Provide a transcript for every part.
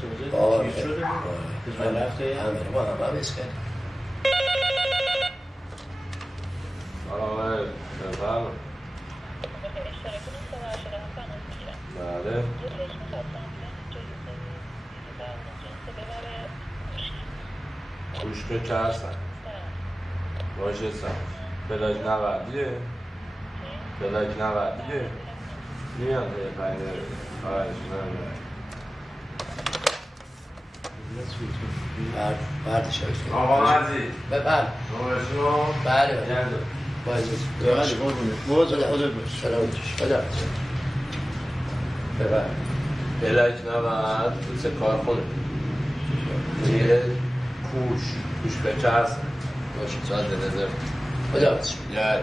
چی شده؟ بزرگ رفته؟ همه با هم بس کرد آقای بفرم بله گوشت چه هستن؟ باشه سم بلاک نوردیه؟ بلاک نوردیه؟ میان یه پنیر خواهش بردش هایست آقا مرزی بله نوشنو بله بله موضوع خدا باش سلام خدا بله بلاک نورد تو کار خونه یه کوش به چه هستن؟ باشه ساعت نظر خدا باش یه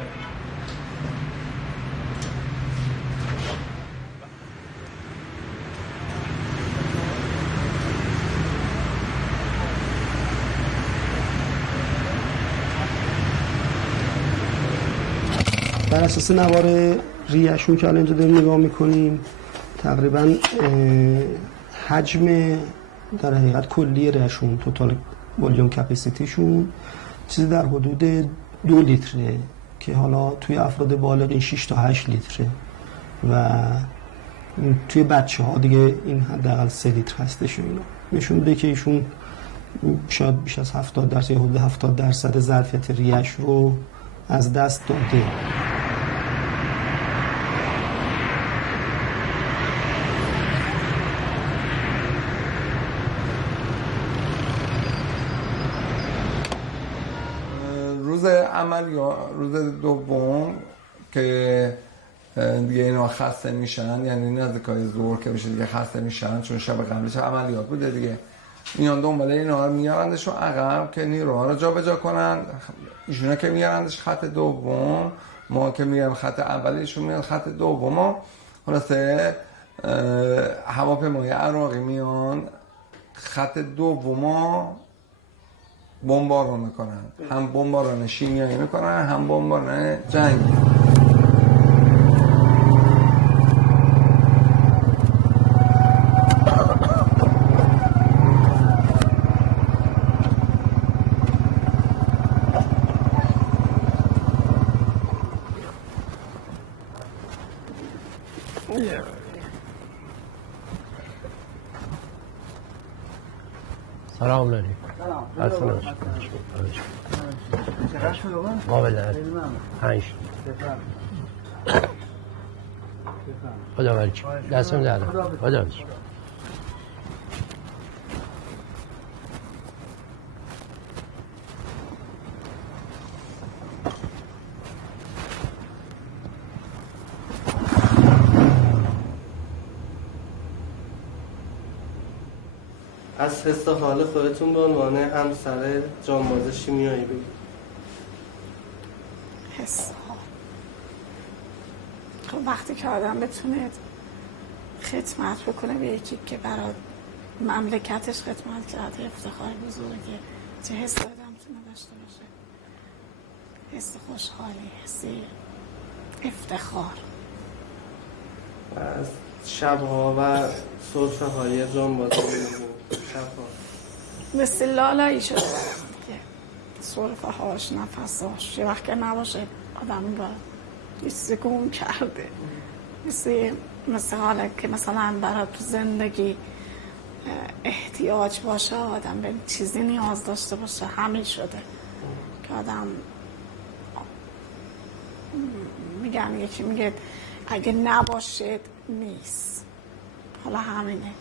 بر اساس نوار ریهشون که الان اینجا داریم نگاه میکنیم تقریبا حجم در حقیقت کلی ریهشون توتال والیوم کپاسیتیشون چیزی در حدود 2 لیتره که حالا توی افراد بالغ این 6 تا 8 لیتره و توی بچه ها دیگه این حداقل 3 لیتر هستش. اینا نشون میده که ایشون شاید بیش از 70% یا حدود 70% ظرفیت ریهش رو از دست داده. روز دوم که دیگه اینا خسته میشن، یعنی نزدیکای ظهر که بشه دیگه خسته میشن چون شب قبلش عملیات بوده دیگه، میان دنبال اینا رو میارندش و عقب که نیروها رو جابجا کنن. ایشونا که میارندش خط دوم، ما که میارم خط اول، ایشون میاد خط دوم. ما خلاصه هواپیمای عراقی میان خط دوم بمبارون میکنن، هم بمبارون شیمیایی میکنن هم بمبارون جنگی. سلام علیکم. سلام. چقدر شد آقا؟ قابل 5. خدا برچ. دستم دادم. خدا برچ. از حس حال خودتون به عنوان همسر جانباز شیمیایی بگید. حس حال خب وقتی که آدم بتونه خدمت بکنه به یکی که برای مملکتش خدمت کرده، افتخار بزرگه. چه حس آدم تونه داشته باشه؟ حس خوشحالی، حس افتخار. از شبها و سرفه های جانبازی شبها مثل لالایی شده دیگه، سرفه هاش، نفساش یه وقت که نباشه آدم با یه چیزی گم کرده. مثل حالا که مثلا برای تو زندگی احتیاج باشه، آدم به چیزی نیاز داشته باشه، همین شده که آدم میگن، یکی میگه اگه نباشه نیست. حالا همینه،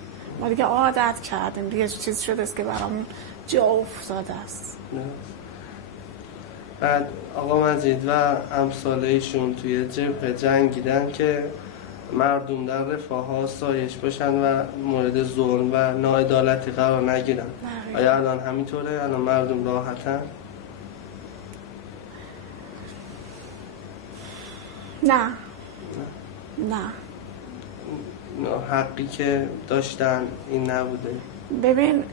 ما دیگه عادت کردیم دیگه، چیز شده است که برامون جا افتاده است. بعد آقا مجید و امثال ایشون توی جبهه جنگیدن که مردم در رفاه ها سایش باشن و مورد ظلم و ناعدالتی قرار نگیرن. آیا الان همینطوره؟ الان مردم راحتن؟ نه. حقی که داشتن این نبوده. ببین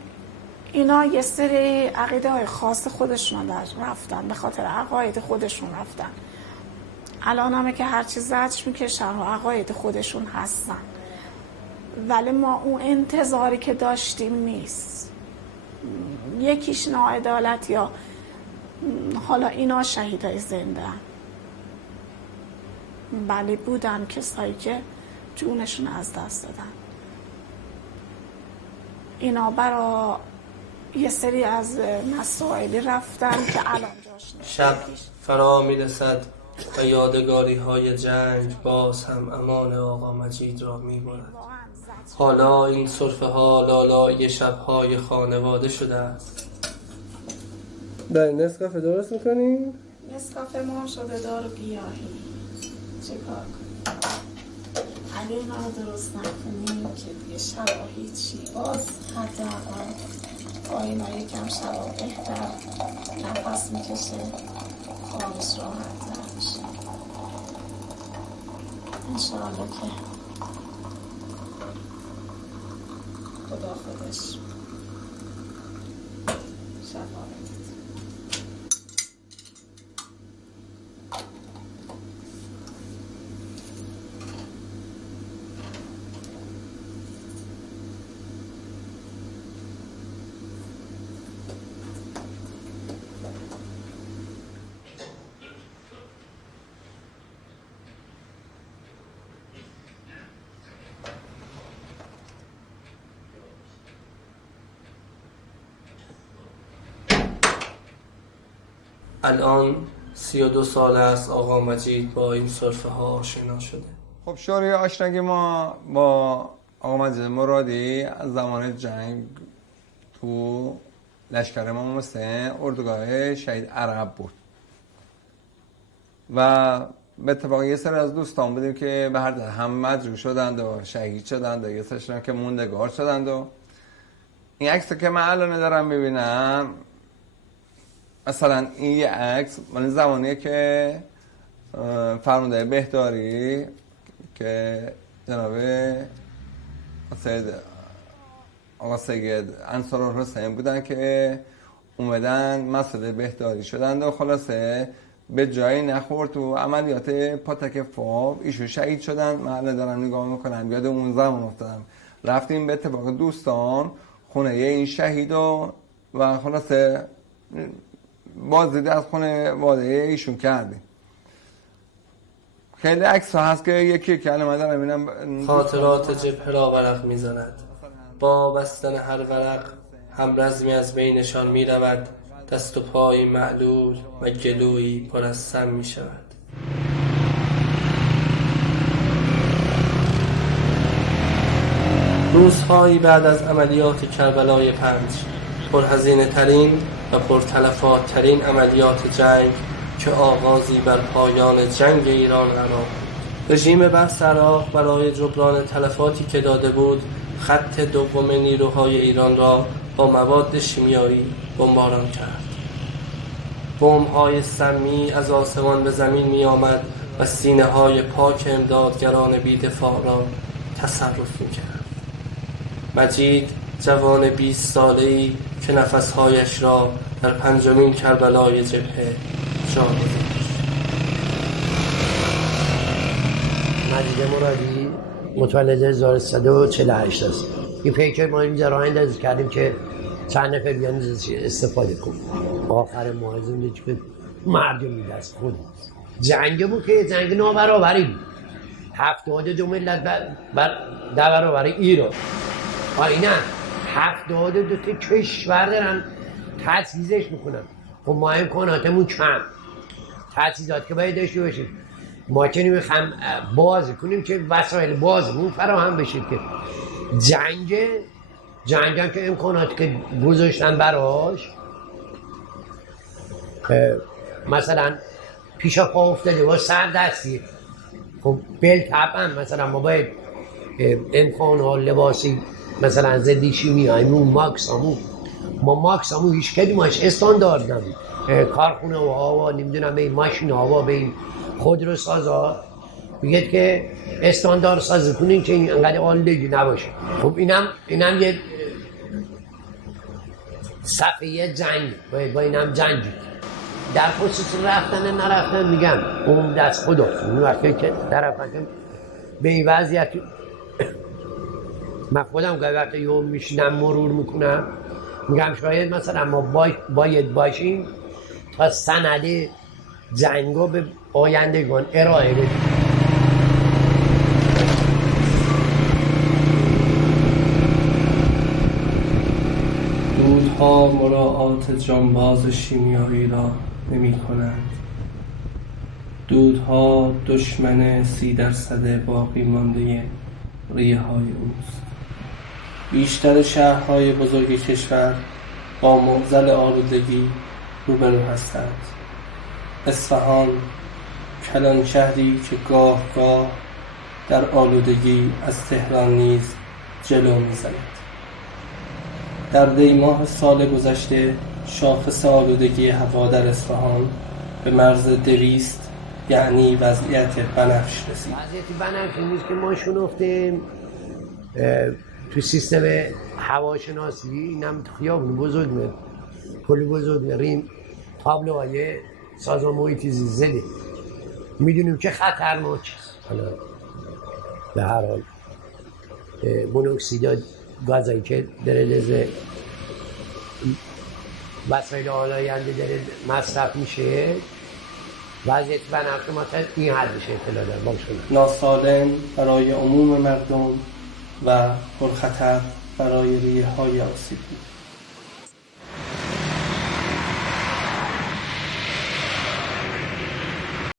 اینا یه سری عقیده های خاص خودشون رفتن، به خاطر عقاید خودشون رفتن. الان همه که هر چیز زجر میکشن و عقاید خودشون هستن. ولی ما اون انتظاری که داشتیم نیست. یکیش ناعدالت یا حالا اینا شهیدای زنده هم. ولی بودن کسایی که جونشون از دست دادن. اینا برای یه سری از مسائلی رفتن که الان جاش نیست. شب فرا میرسد و یادگاری های جنگ باز هم امان آقا مجید را میبرد. حالا این سرفه ها لالای شبهای خانواده شده است. در نسکافه درست میکنیم؟ نسکافه ما شده دارو گیاهی. چه کار کنیم؟ اگه اینا رو درست نکنیم که دیگه شبا هیچی. باز حتی اول اینا یکم شبا بهتر نفس میکشه، خوابش راحت تر میشه. انشاءالله که خدا خودش شفا بده. الان 32 سال است آقا مجید با این سرفه ها آشنا شده. خب شوری آشنایی ما با آقا مجید مرادی از زمان جنگ تو لشکر امام حسین اردوگاه شهید عرب بود و به اتفاق یه سری از دوستان بودیم که به هر دل هم مجروح شدند و شهید شدند و یه سرشون که موندگار شدند. و این عکس که من الان دارم میبینم، مثلا این یه عکس مال زمانیه که فرمانده بهداری که جناب آقا سید انصارالحسین بودن که اومدن مسئله بهداری شدند و خلاصه به جایی نخورد و عملیات پاتک فاب ایشون شهید شدن. من الان دارم نگاه میکنم یاد اون زمان افتادم. رفتیم به اتفاق دوستان خونه این شهید و خلاصه بازدیده از خونه واده ایشون کردیم. خیلی عکس ها هست که یکی که الان من دارم اینم خاطرات جبهه را ورق میزند. با بستن هر ورق هم رزمی از بینشان می رود، دست و پای معلول و گلویی پر از سم می شود. روزهایی بعد از عملیات کربلای 5، پرهزینه ترین و پرتلفات ترین عملیات جنگ که آغازی بر پایان جنگ ایران قرار. رژیم بحث عراق برای جبران تلفاتی که داده بود، خط دوم نیروهای ایران را با مواد شیمیایی بمباران کرد. بمب‌های سمی از آسمان به زمین می آمد و سینه‌های پاک امدادگران بی‌دفاع را تصرف می کرد. مجید جوان 20 ساله‌ای که نفس‌هایش را در 5مین کربلای جبهه جا گذاشت. مجید مرادی متولد 1348 است. این پیکر ما اینجا راه اندازی کردیم که چند نفر بیان استفاده کنیم. آخر ماه زندگی که مردمی دست خود جنگ بود که جنگ نابرابری بود. 72 ملت بر برابری ایران. اینا 72 تا کشور دارن تجهیزش میکنن. خب ما امکاناتمون کم، تجهیزات که باید داشته باشیم. ما که نمیخوام باز کنیم که وسایل بازمون فراهم بشه که جنگ هم که امکانات که گذاشتن براش، مثلا پیشا پا افتاده با سر دستی، خب بل طبعا مثلا ما باید امکان ها لباسی مثلا ضد شیمیایی ما ماکسامون هیچ کدی ماش استاندارد نبود. کارخونه ها و نمیدونم به این ماشین ها و به این خودروسازا میگه که استاندارد سازی کنین که اینقدر آلودگی نباشه. خب اینم یه صفحه جنگ، با اینم جنگی. در خصوص رفتن نرفتن میگم اون دست خدا. اون وقتی که طرف به این وضعیت من خودم که وقتی یوم میشینم مرور میکنم میگم شاید مثلا ما باید باشیم تا سند جنگو به آیندگان ارائه بدیم. دودها مراعات جانباز شیمیایی را نمی کنند. دودها دشمن 30% باقی مانده ریه های اوست. بیشتر شهرهای بزرگ کشور با معضل آلودگی روبرو هستند. اصفهان کلان شهری که گاه گاه در آلودگی از تهران نیز جلو می‌زند. در دی ماه سال گذشته شاخص آلودگی هوا در اصفهان به مرز 200 یعنی وضعیت بنفش رسید. وضعیت بنفش نیست که ما شنفتیم تو سیستم هواشناسی، اینم خیابون بزرگ می پل بزرگ میریم تابلوهای سازمان محیط زیست زده میدونیم که خطرناک است. حالا به هر حال مونوکسید گازایی که در لحظه وسایل آلاینده داره مصرف میشه، وضعیت بنفش ما تا این حدش اطلاع دارم باشون. ناسالم برای عموم مردم و پرخطر برای ریه های آسیبی.